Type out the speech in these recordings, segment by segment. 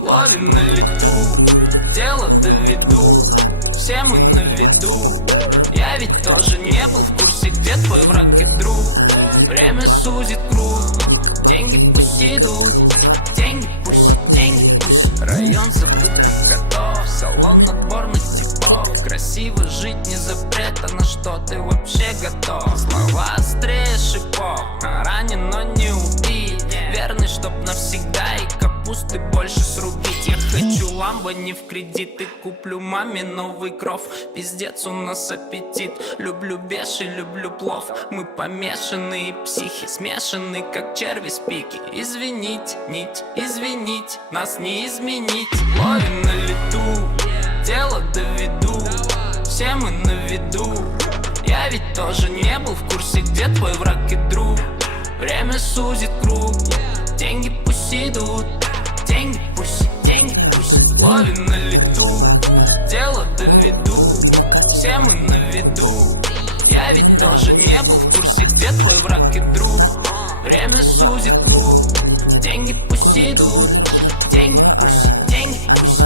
Ловим на лету, дело доведу, все мы на виду. Я ведь тоже не был в курсе, где твой враг и друг. Время сузит круг, деньги пусть идут, деньги пусть, деньги пусть. Район забытых котов, салон отборных типов. Красиво жить не запрет, а на что ты вообще готов? Слова острее шипов, ранен, но не убит. Верный, чтоб навсегда, и капусты больше срубить. Я хочу ламбо не в кредит, и куплю маме новый кров. Пиздец, у нас аппетит. Люблю беши, люблю плов. Мы помешанные психи, смешанные, как черви с пики. Извинить, нить, извинить, нас не изменить. Ловим на лету, дело доведу, все мы на виду. Я ведь тоже не был в курсе, где твой враг и друг. Время сузит круг, деньги пусть идут, деньги пусть, деньги пусть. Ловим на лету, дело доведу, все мы на виду. Я ведь тоже не был в курсе, где твой враг и друг. Время сузит круг, деньги пусть идут, деньги пусть, деньги пусть.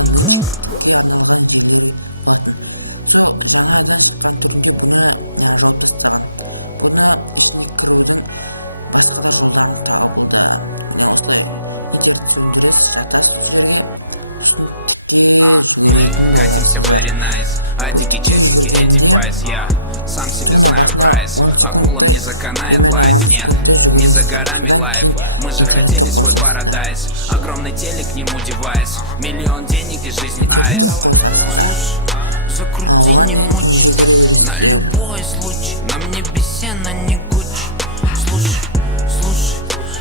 Мы катимся very nice, а дикие часики эти файс. Я сам себе знаю прайс, акулам не заканает лайт. Нет, не за горами лайф, мы же хотели свой парадайз. Огромный телек, к нему девайс, миллион денег и жизнь айс. Слушай, закрути, не мучи, на любой случай. На мне бесена, не гуччи. Слушай, слушай,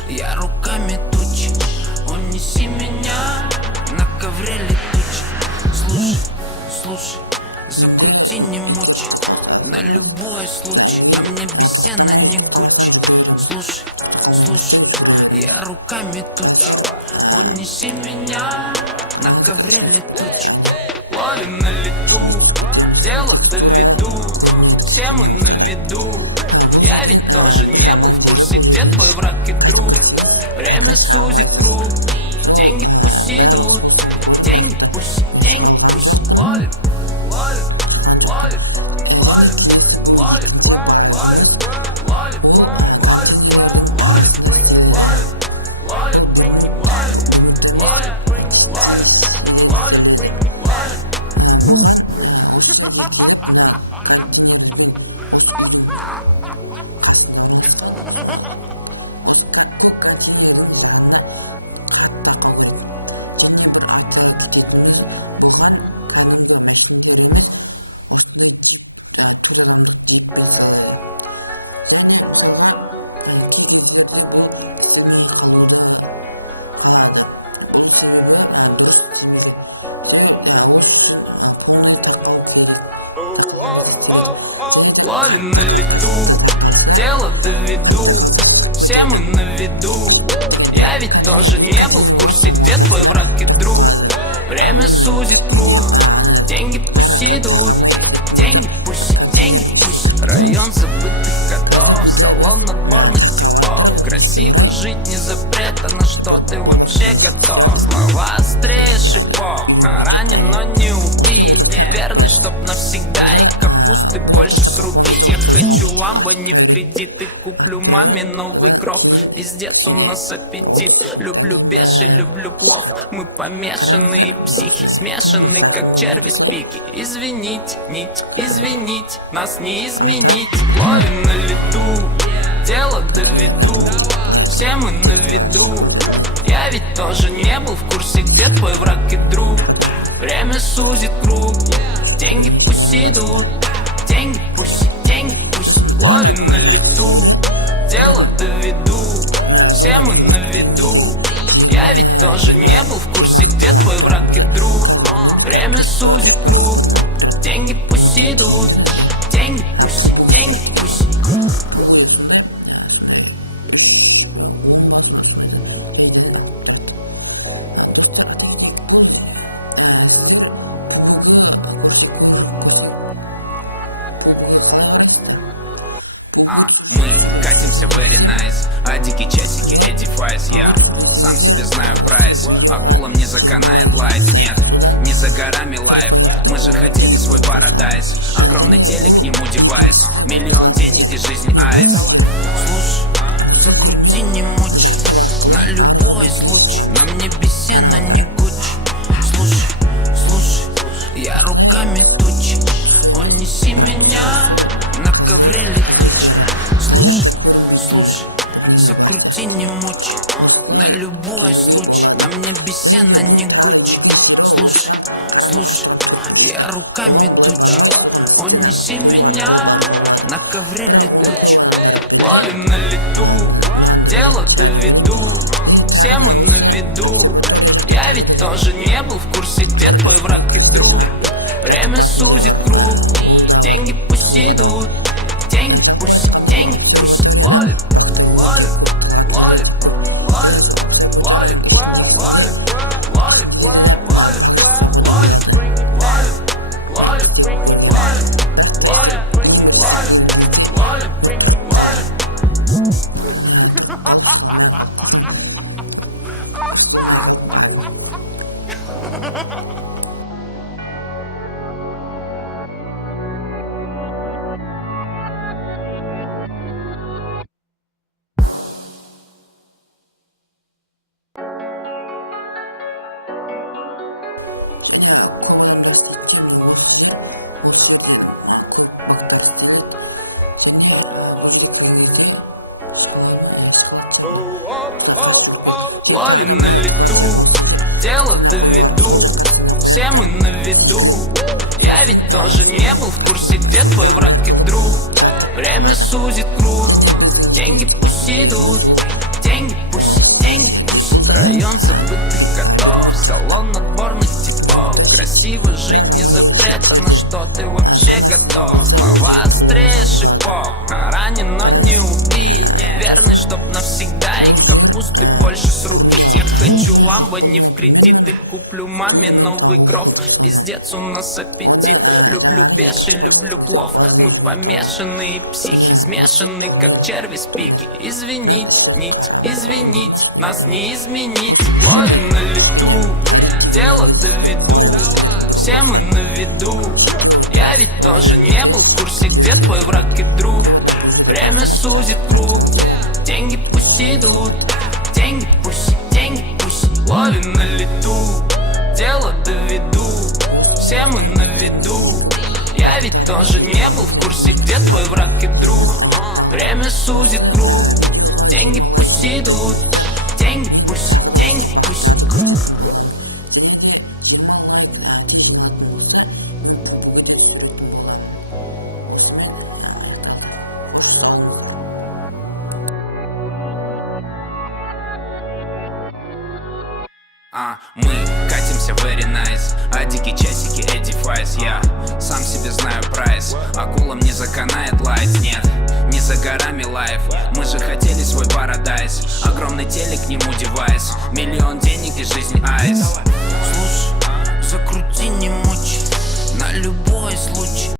я руками тучи. Унеси меня на ковре летучий. Слушай, слушай, закрути, не мучи, на любой случай. На мне бесена, не гуччи. Слушай, слушай, я руками тучи. Унеси меня на ковре летучий. Ловим на лету, дело доведу, все мы на виду. Я ведь тоже не был в курсе, где твой враг и друг. Время сузит круг, деньги пусть идут, деньги пусть, деньги пусть. Ловим, ловим, ловим, ловим, ловим, ловим, ловим, ловим, ловим, ловим, ловим, ловим, ловим на лету, дело доведу, все мы на виду. Я ведь тоже не был в курсе, где твой враг и друг. Время сузит круг, деньги пусть идут, деньги пусть, деньги пусть. Район забытых котов, салон отборных типов. Красиво жить не запрет, а на что ты вообще готов? Слова острее шипов, ранен, но не убит. Верный, чтоб навсегда, и капусты больше срубить. Я хочу ламбо не в кредит, и куплю маме новый кров. Пиздец, у нас аппетит. Люблю беши, люблю плов. Мы помешанные психи, смешанные, как черви с пики. Извинить, нить, извинить, нас не изменить. Ловим на лету, дело доведу, все мы на виду. Я ведь тоже не был в курсе, где твой враг и друг. Время сузит круг, деньги пусть идут, деньги пусть, деньги пусть. Ловим на лету, дело доведу, все мы на виду. Я ведь тоже не был в курсе, где твой враг и друг. Время сузит круг, деньги пусть идут, деньги пусть, деньги пусть. Мы катимся very nice, а дикие часики Edifies. Я сам себе знаю прайс, акулам не заканает лайт. Нет, не за горами лайф, мы же хотели свой парадайз. Огромный телек, к нему девайс, миллион денег и жизнь айс. Слушай, закрути, не мучи, на любой случай. На мне бесена, не Гуччи. Слушай, я руками тучи. Унеси меня на ковре летучий. Слушай, закрути, не мучи, на любой случай. На мне бесена, не Гуччи. Слушай, я руками тучи. Унеси меня на ковре летучий. Ловим на лету, дело доведу, все мы на виду. Я ведь тоже не был в курсе, где твой враг и друг. Время сузит круг, деньги пусть идут, деньги пусть. Ловим, ловим на лету, дело доведу, все мы на виду. Я ведь тоже не был в курсе, где твой враг и друг. Время сузит круг, деньги пусть идут, деньги пусть. Район забытых котов, салон отборных типов. Красиво жить не запрет, а на что ты вообще готов? Слова острее шипов, ранен, но не убит. Верный, чтоб навсегда, и капусты больше срубить. Я хочу ламбо не в кредит, и куплю маме новый кров. Пиздец, у нас аппетит. Люблю беши, люблю плов. Мы помешанные психи, смешанные, как черви с пики. Извинить, нас не изменить. Ловим на лету, дело доведу, все мы на виду. Я ведь тоже не был в курсе, где твой враг и друг. Время сузит круг, деньги пусть идут, деньги пусть. Ловим на лету, дело доведу, все мы на виду. Я ведь тоже не был в курсе, где твой враг и друг. Время сузит круг, деньги пусть идут, деньги пусть. Мы катимся very nice, а дикие часики Edifies. Я сам себе знаю прайс, акулам не заканает лайт. Нет, не за горами лайф, мы же хотели свой парадайз. Огромный телек, к нему девайс, миллион денег и жизнь айс. Слушай, закрути, не мучи, на любой случай.